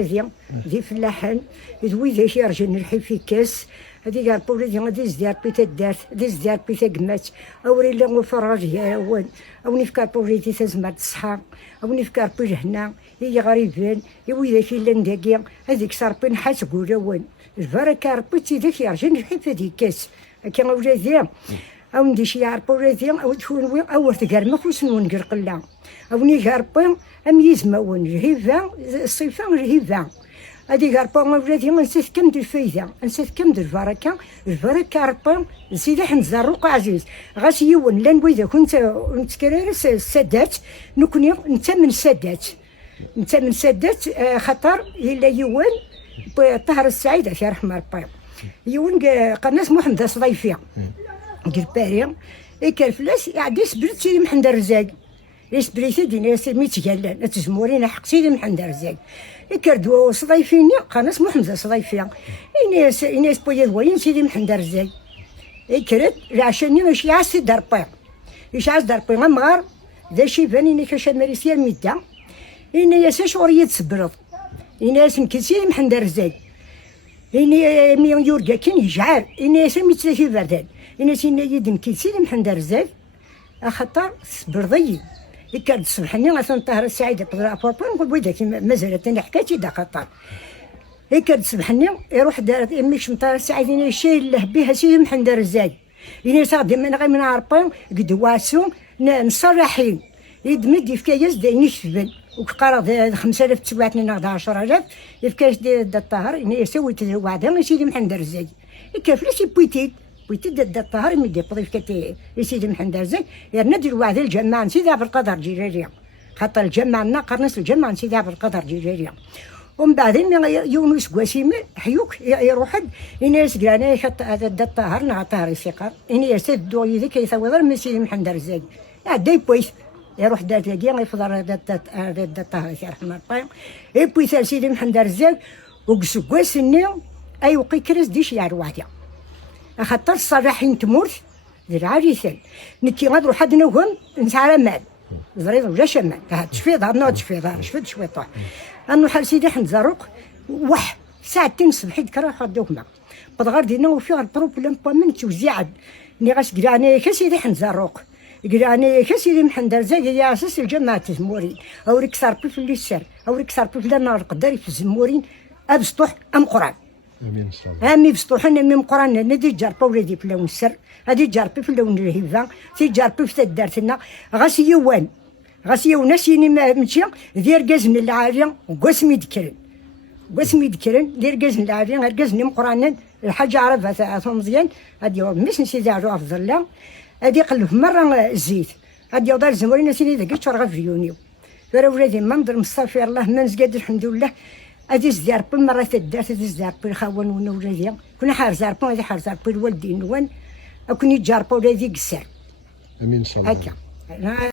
دي فلاحين يدوي ذا شي رجل نرحي في كاس هذيك البوليدي غادي زدار بيتا دارت هذي زدار بيتا قمات اوري لا وفراج يا وان او نفكر بوليدي تزمر الصحة او نفكر بوج هنا هي غريبين يوي ذا شي لنداكيا هذيك صاربين حاس قولا وان البركة ربي تي شي رجل نرحي في هذيك كاس كان ولادي او ندي شي عرب ولادي او تكون وين او تقرمخ وسنون قرقلا او نيجربين ام يزمون رهيفه الصيفه رهيفه هذيك ربا ولادي نسيت كم د الفايده نسيت كم د البركه ربا سيدي حنزرق عزيز غاس يون لان وإذا كنت نتكرر السادات نكوني انت من السادات خطر الا يون طهر السعيد في رحمه ربي يون قناص محمد صديفيه قلباري كان فلاس عاد يسبرت سيدي محمد الرزاق يسبريت دينا ميتقال تزمورين حق سيدي محمد الرزاق كردوا صديفيني قناص محمد صديفيه إناس بويا وين سيدي محمد الرزاق كرت عشاني ماشي عاس دربي ايش عاس دربي مغار ذا شي باني كاش ماريسيا الميدا إنا ياسا شوريه تسبرض إناس يمكن سيدي محمد الرزاق إني مليون يورقا كان يجعل إني ياسا ميتلاقي بردان إناس يدن كي سيدي محمد الرزاق خطر صبرضي كان صبحني غاسن طهر السعيد قدر ابوربون نقول بويداك مازال تاني حكايتي دا خطر كان صبحني يروح دار امي شمطار السعيد انا شي له بها سيدي محمد الرزاق انا صاغدي من غير من عربون قدواسو نصرحين يدمد يفكايز دايني شفل وكقرا 5000 تسواتني ناخذ 10000 يفكايز دا الطهر انا سويت وعدا سيدي محمد الرزاق كافلاش بويتي دا الطهر مي ديبضي فكاتي سيدي محمد الرزاق يرنا دير وعد الجماعة نسيدي عبد القادر جيريريا خاطر الجماعة قرنس الجماعة نسيدي عبد القادر جيريريا ومن بعد يونس قواسيمة حيوك يروح إناس قرانا دا الطهر نا طهر الثقة إناس دو يدي كيثوضر من سيدي محمد الرزاق داي بويس يروح دا تلاقيه يفضل دا الطهر يرحم الله بويس سيدي محمد الرزاق وقسقواس النيو أي وقي كرس ديش يعرواتي خاطر الصراحين تموت ذي عريسان نكي غادرو حد نوهم نسعى مال زريض ولا شمال تشفيض هاد تشفيض شوي طاح انو حال سيدي حنزرق وح ساعتين الصبح كرا حدوكما بد غير دينا وفيها البروبليم من توزيع ني غاس قراني كسيدي حنزرق قراني كسيدي محمد الرزاق يا اساس الجماعه الزمورين او ريك صار في الليسر او ريك صار في النار قدري في الزمورين ابسطح ام قران امين صلاه امي بسطوحنا من قران ندي جربوا ولادي في لون السر هادي جربي في لون الهيفا تي جربي في دارتنا غاسيوان سيني ماشي دير كازن العاليه وقسمي ذكرن دير كازن العاليه غير كازن مقرانا الحاجه عرفها مزيان هادي مش نسيت عرفها في الظلام هادي قلب مره الزيت هادي دار الزمورين سيدي ذاك تشرغ في يونيو فرا ولادي ما نضر مستغفر الله ما نزقاد الحمد لله هادي زدار بالمرة تدارت هادي زدار بالخوان ونولادي كنا حارزار بون هادي حارزار بالوالدين وان كوني تجاربوا ولادي قسار امين صلاه هكا